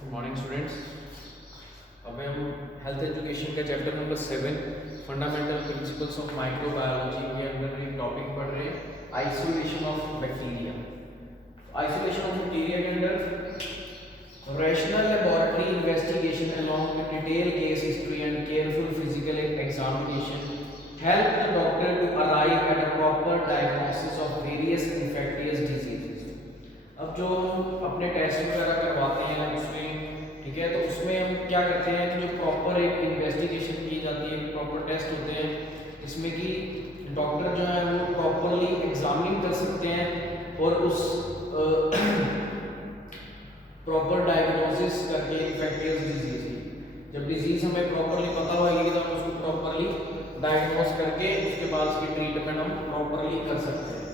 Good morning students. अब हम health education का chapter number 7 fundamental principles of microbiology के अंदर एक टॉपिक पढ़ रहे हैं, isolation of bacteria. Isolation of bacteria के अंदर rational laboratory investigation along with detailed case history and careful physical examination help the doctor to arrive at a proper diagnosis of various infectious diseases। अब जो हम अपने test वगैरह करवाते हैं उसमें, ठीक है, तो उसमें हम क्या करते हैं कि जो प्रॉपर एक इन्वेस्टिगेशन की जाती है, प्रॉपर टेस्ट होते हैं जिसमें कि डॉक्टर जो है वो प्रॉपरली एग्जामिन कर सकते हैं और उस प्रॉपर डायग्नोसिस करके इन्फेक्टियस डिजीज की, जब डिजीज हमें प्रॉपरली पता होगी तो हम उसको प्रॉपरली डायग्नोस करके उसके बाद उसकी ट्रीटमेंट हम प्रॉपरली कर सकते हैं।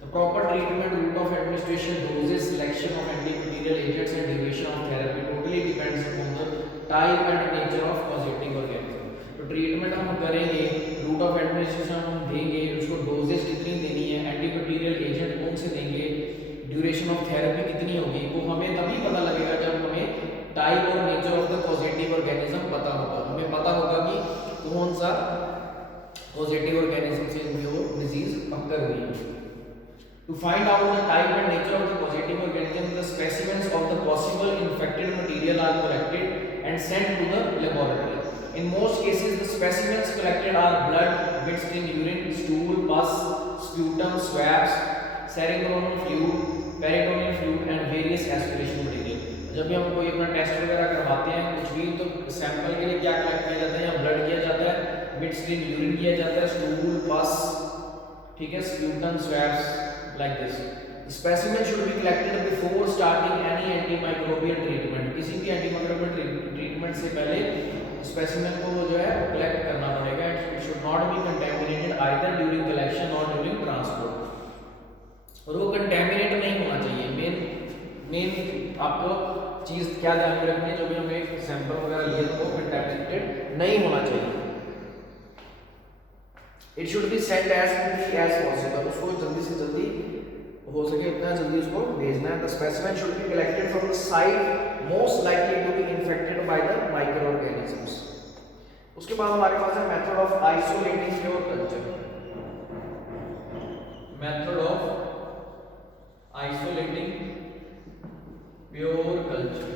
The proper treatment, route of administration, doses, selection of antibacterial agents and duration of therapy totally depends upon the type and nature of causating organism। तो ट्रीटमेंट हम करेंगे, रूट ऑफ एडमिनिस्ट्रेशन हम देंगे, उसको डोजेस कितनी देनी है, एंटीबैक्टीरियल एजेंट कौन से देंगे, ड्यूरेशन ऑफ थेरेपी कितनी होगी, वो हमें तभी पता लगेगा जब हमें टाइप और nature of the positive organism पता होगा। हमें पता होगा कि कौन सा पॉजिटिव ऑर्गेनिज्म से वो डिजीज पकड़ हुई है। To find out the type and nature of the positive organism, the specimens of the possible infected material are collected and sent to the laboratory. In most cases, the specimens collected are blood, mixed in urine, stool, pus, sputum, swabs, cerebrospinal fluid, peritoneal fluid, and various aspiration material. जब भी हम कोई अपना test वगैरह करवाते हैं कुछ भी, तो सैंपल के लिए क्या कलेक्ट किया जाता है, या ब्लड किया जाता है, मिक्स्ड इन यूरिन किया जाता है, स्टूल, पस, ठीक है, sputum, swabs, like this। Specimen should be collected before starting any antimicrobial treatment। किसी भी antimicrobial treatment से पहले specimen को जो है collect करना पड़ेगा। It should not be contaminated either during collection or during transport। और वो contaminate नहीं होना चाहिए। मेन आपको चीज क्या ध्यान में रखनी है, जो भी हमें सैंपल वगैरह लिए तो वो contaminated नहीं होना चाहिए। It should be sent as quickly as possible। उसको जल्दी से जल्दी हो सके उतना जल्दी उसको भेजना है। The specimen should be collected from the site most likely to be infected by the microorganisms। उसके बाद हमारे पास है method of isolating pure culture। Method of isolating pure culture।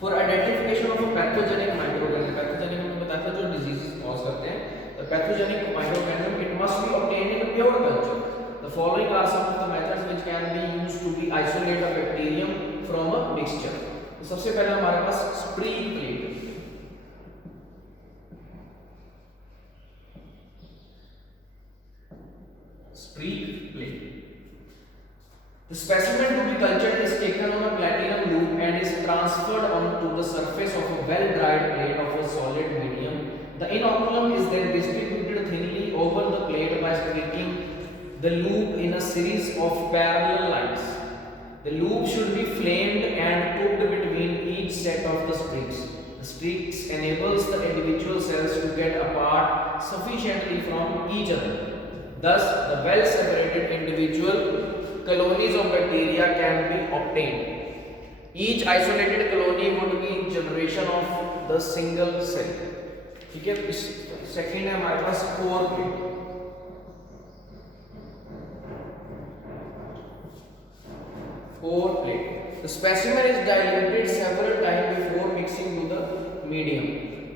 For identification of a pathogenic microorganism, pathogenic में बताया था जो diseases cause करते हैं, the pathogenic microorganism it must be obtained in pure culture। The following are some of the methods which can be used to be isolate a bacterium from a mixture। तो सबसे पहले हमारे पास spring plate. Spring plate. The specimen to be cultured is taken on a platinum loop and is transferred onto the surface of a well-dried plate of a solid medium। The inoculum is then distributed thinly over the plate by streaking the loop in a series of parallel lines। The loop should be flamed and cooked between each set of the streaks। The streaks enables the individual cells to get apart sufficiently from each other। Thus, the well-separated individual colonies of bacteria can be obtained। Each isolated colony would be generation of the single cell। ठीक है, second है हमारे पास core plate. Core plate. The specimen is diluted several times before mixing to the medium।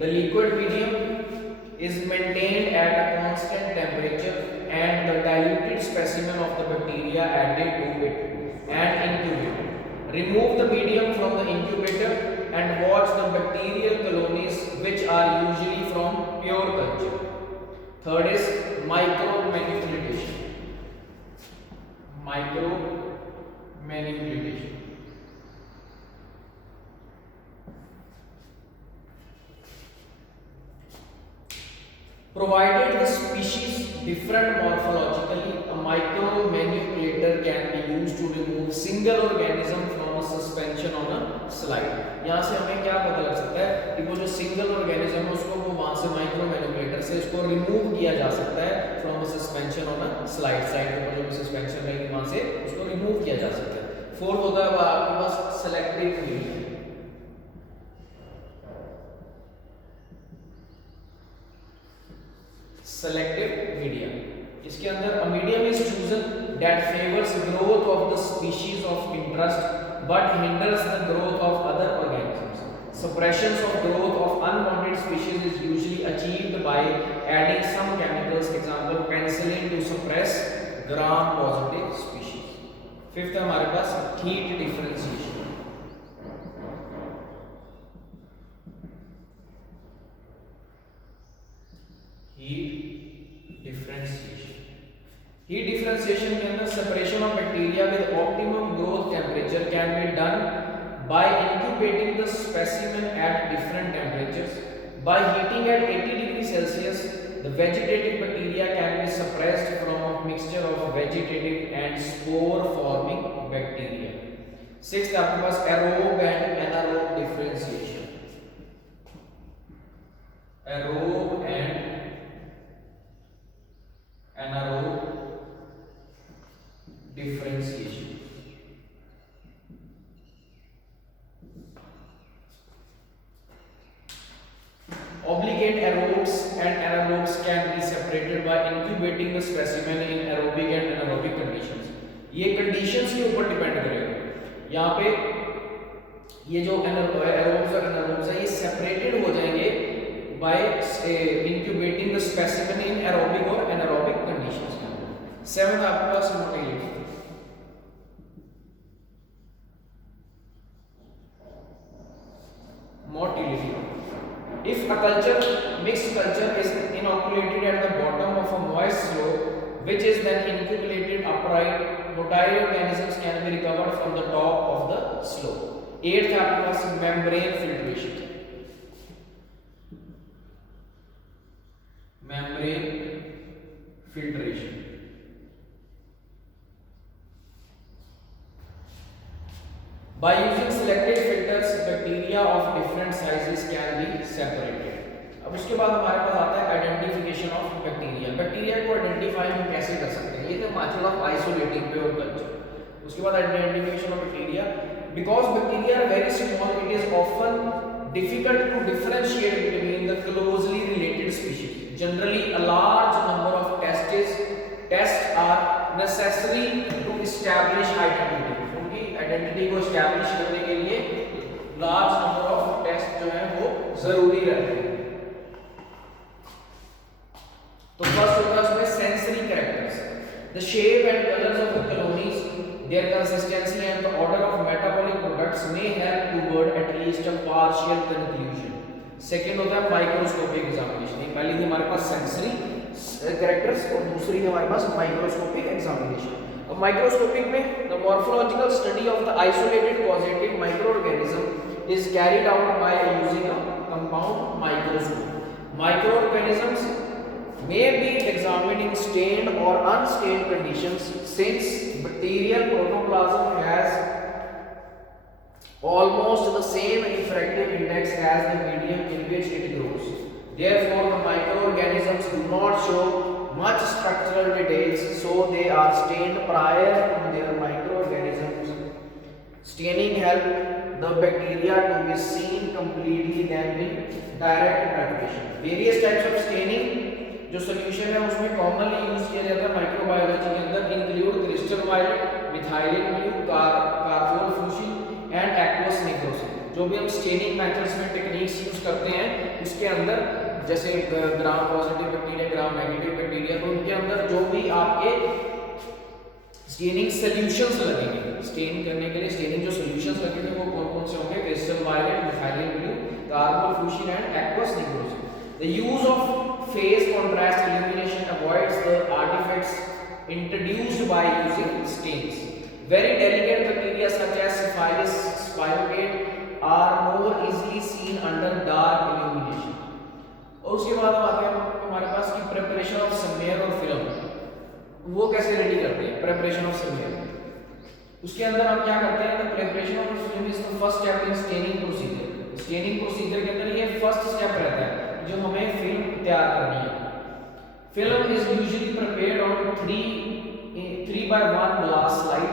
The liquid medium is maintained at a constant temperature and the diluted specimen of the bacteria added to it and incubated। Remove the medium from the incubator and watch the bacterial colonies which are usually from pure culture। Third is micromanipulation। Micromanipulation। Provided the species different morphologically, a micromanipulator can be used to remove single organism from a suspension on a slide। यहाँ से हमें क्या पता लग सकता है कि वो जो सिंगल ऑर्गेनिज्म है उसको वो वहां से माइक्रो मैनिपुलेटर से इसको रिमूव किया जा सकता है from a suspension on a slide side के ऊपर जो भी सस्पेंशन रहेगी वहां से उसको रिमूव किया जा सकता है। फोर्थ होता है आपके पास सेलेक्टिव मीडिया। सेलेक्टिव मीडिया, इसके अंदर a medium is chosen that favours growth of the species of interest but hinders the growth of other organisms. Suppression of growth of unwanted species is usually achieved by adding some chemicals, example penicillin, to suppress gram-positive species. Fifth है हमारे पास heat differentiation. Heat differentiation. Heat differentiation के अंदर separation of bacteria with optimum growth temperature can be done by incubating the specimen at different temperatures. By heating at 80 degrees Celsius, the vegetative bacteria can be suppressed from a mixture of vegetative and spore-forming bacteria. Sixth आपके पास aerobe and anaerobe differentiation. Aerobe and anaerobe differentiation. Obligate aerobes and anaerobes can be separated by incubating the specimen in aerobic and anaerobic conditions. ये conditions के ऊपर depend करेगा। यहाँ पे ये जो aerobes और anaerobes है ये separated हो जाएंगे by incubating the specimen in aerobic और anaerobic conditions. Seventh आपके पास motility. Motility. If a mixed culture is inoculated at the bottom of a moist slope, which is then inoculated upright, motile organisms can be recovered from the top of the slope. Eighth आपके पास membrane filtration. Membrane filtration. By using selected filters, bacteria of different sizes can be separated. अब उसके बाद हमारे पास आता है identification of bacteria. Bacteria को identify हम कैसे कर सकते हैं? ये तो method of isolating pure culture. उसके बाद identification of bacteria, because bacteria are very small, it is often difficult to differentiate between the closely related species. Generally, a large number of tests are necessary to establish identity. उनकी identity को establish करने के लिए large number of tests जो है वो जरूरी रहते हैं। तो फर्स्ट होता है उसमें sensory characters, the shape and colors of the colonies, their consistency and the order of metabolic products may help toward at least a partial conclusion. Second होता है microscopic examination. एक पहली थी हमारे पास sensory characters और दूसरी है हमारे पास microscopic examination. अब माइक्रोस्कोपिक में the morphological study of the isolated causative microorganism is carried out by using a compound microscope. Microorganisms may be examined in stained or unstained conditions since bacterial protoplasm has almost the same refractive index as the medium in which it grows. Therefore, the microorganisms do not show much structural details, so they are stained prior to their microorganisms. Staining helps the bacteria to be seen completely than in direct preparation. Various types of staining जो solution है उसमें commonly use किया जाता है microbiology के अंदर include crystal violet, methylene blue, carbol fuchsin and aqueous nigrosin. जो भी हम स्टेनिंग मेथड्स में टेक्निक्स यूज करते हैं उसके अंदर जैसे Gram positive bacteria, Gram negative bacteria, तो उनके अंदर जो भी आपके स्टेनिंग सॉल्यूशंस लगेंगे, स्टेन करने के लिए स्टेनिंग जो सॉल्यूशंस लगेंगे वो कौन-कौन से होंगे? Crystal violet, methylene blue, carbol fuchsin and aqueous nigrosin. The use of phase contrast illumination avoids the artifacts introduced by using stains. Very delicate bacteria such as Syphilis spirocate are more easily seen under dark illumination. और उसके बाद हम आते हैं हमारे पास की preparation of smear और film. वो कैसे रेडी करते हैं? प्रिपरेशन ऑफ स्मेयर, उसके अंदर हम क्या करते हैं? The preparation of film is the first step in staining procedure. Staining procedure के अंदर ये फर्स्ट स्टेप रहता है जो हमें फिल्म तैयार करनी है। Film is usually prepared on 3x1 glass slide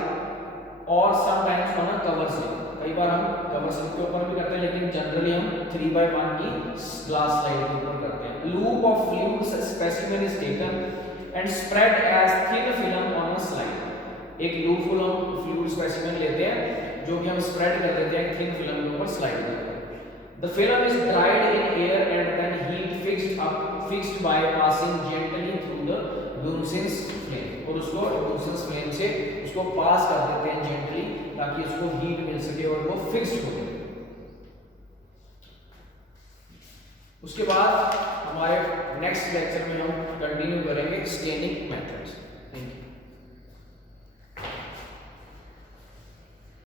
और sometimes on a cover slip. कई बार हम कवर स्लिप के ऊपर भी करते हैं, लेकिन जनरली हम 3x1 की ग्लास स्लाइड के ऊपर करते हैं। Loop of fluid specimen is taken and spread as thin film on a slide. एक लूप फुल हम फ्लूइड स्पेसिमेन लेते हैं जो कि हम स्प्रेड कर देते हैं थिन फिल्म के ऊपर स्लाइड करते हैं। The film is dried in air and then heat fixed by passing gently through the Bunsen flame, और उसको Bunsen flame से उसको पास कर देते हैं gently ताकि उसको हीट मिल सके और वो फिक्स्ड हो जाए। उसके बाद हमारे नेक्स्ट लेक्चर में हम कंटिन्यू करेंगे स्टेनिंग मेथड्स।